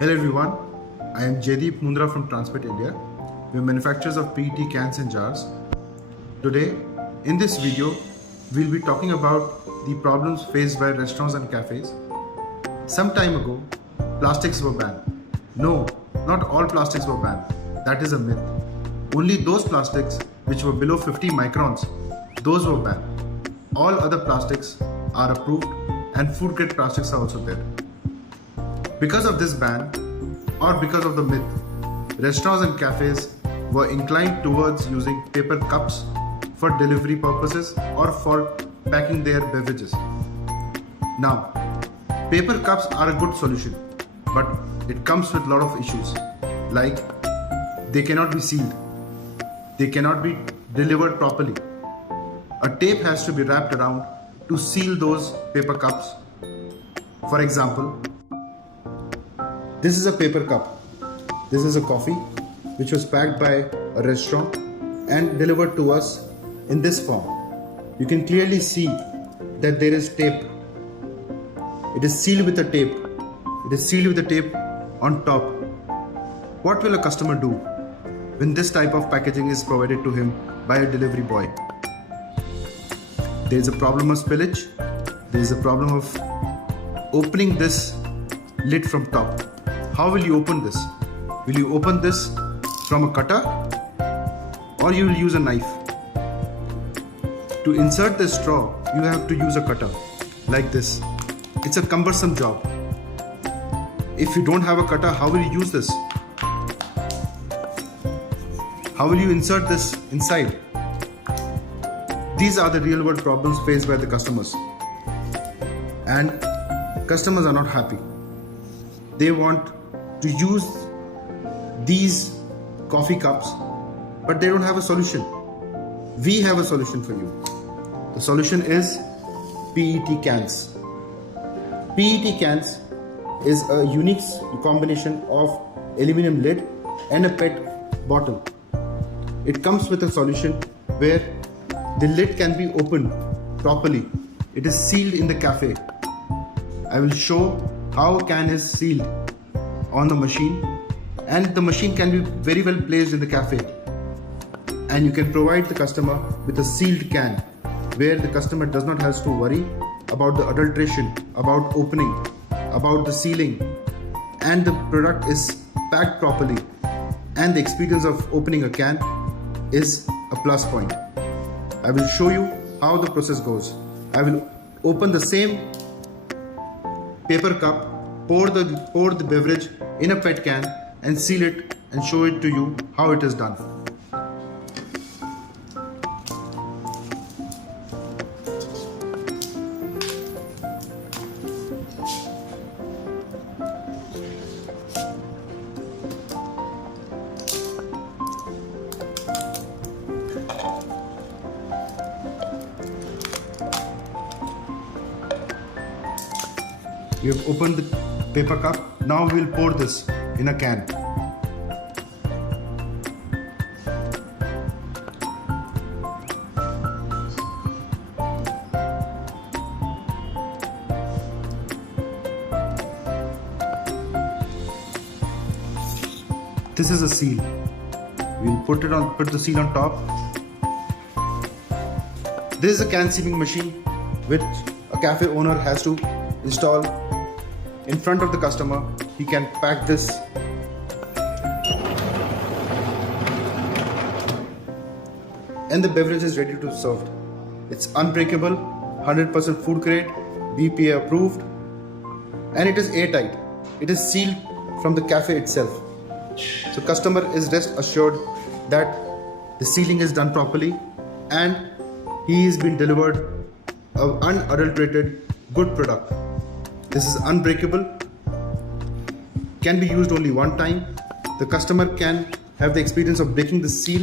Hello everyone, I am Jaydeep Mundra from Transpet India. We are manufacturers of PET cans and jars. Today, in this video, we'll be talking about the problems faced by restaurants and cafes. Some time ago, plastics were banned. No, not all plastics were banned. That is a myth. Only those plastics which were below 50 microns, those were banned. All other plastics are approved and food grade plastics are also there. Because of this ban, or because of the myth, restaurants and cafes were inclined towards using paper cups for delivery purposes or for packing their beverages. Now, paper cups are a good solution, but it comes with a lot of issues, like they cannot be sealed, they cannot be delivered properly. A tape has to be wrapped around to seal those paper cups. For example, this is a paper cup. This is a coffee which was packed by a restaurant and delivered to us in this form. You can clearly see that there is tape. It is sealed with a tape. It is sealed with a tape on top. What will a customer do when this type of packaging is provided to him by a delivery boy? There is a problem of spillage. There is a problem of opening this lid from top. How will you open this? Will you open this from a cutter or you will use a knife? To insert the straw, you have to use a cutter like this. It's a cumbersome job. If you don't have a cutter, how will you use this? How will you insert this inside? These are the real world problems faced by the customers. And customers are not happy. They want to use these coffee cups, but they don't have a solution. We have a solution for you. The solution is PET cans. PET cans is a unique combination of aluminum lid and a PET bottle. It comes with a solution where the lid can be opened properly. It is sealed in the cafe. I will show how a can is sealed on the machine, and the machine can be very well placed in the cafe, and you can provide the customer with a sealed can where the customer does not have to worry about the adulteration, about opening, about the sealing, and the product is packed properly, and the experience of opening a can is a plus point. I will show you how the process goes. I will open the same paper cup, pour the beverage in a PET can and seal it and show it to you how it is done. We have opened the paper cup. Now we will pour this in a can. This is a seal. We will put the seal on top. This is a can sealing machine which a cafe owner has to install in front of the customer. He can pack this and the beverage is ready to be served. It's unbreakable, 100% food grade, BPA approved, and it is airtight. It is sealed from the cafe itself. So customer is rest assured that the sealing is done properly and he is being delivered an unadulterated good product. This is unbreakable, can be used only one time. The customer can have the experience of breaking the seal,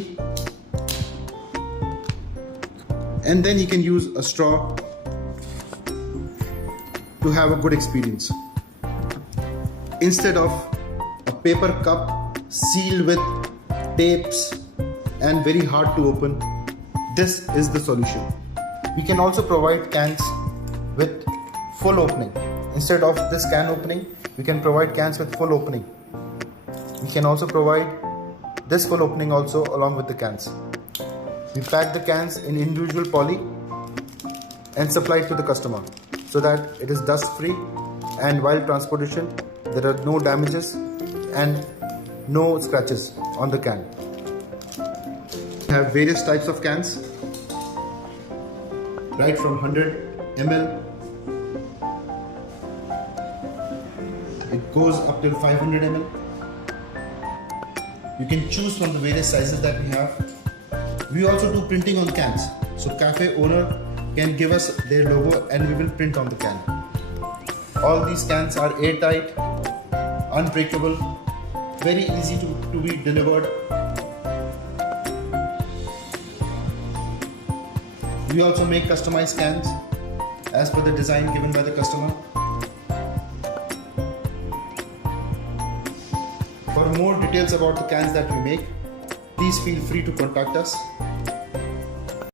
and then he can use a straw to have a good experience. Instead of a paper cup sealed with tapes and very hard to open, this is the solution. We can also provide cans with full opening. Instead of this can opening, we can provide cans with full opening. We can also provide this full opening also along with the cans. We pack the cans in individual poly and supply it to the customer so that it is dust free, and while transportation there are no damages and no scratches on the can. We have various types of cans, right from 100 ml, it goes up till 500 ml. You can choose from the various sizes that we have. We also do printing on cans, so cafe owner can give us their logo and we will print on the can. All these cans are airtight, unbreakable, very easy to be delivered. We also make customized cans as per the design given by the customer. For more details about the cans that we make, please feel free to contact us.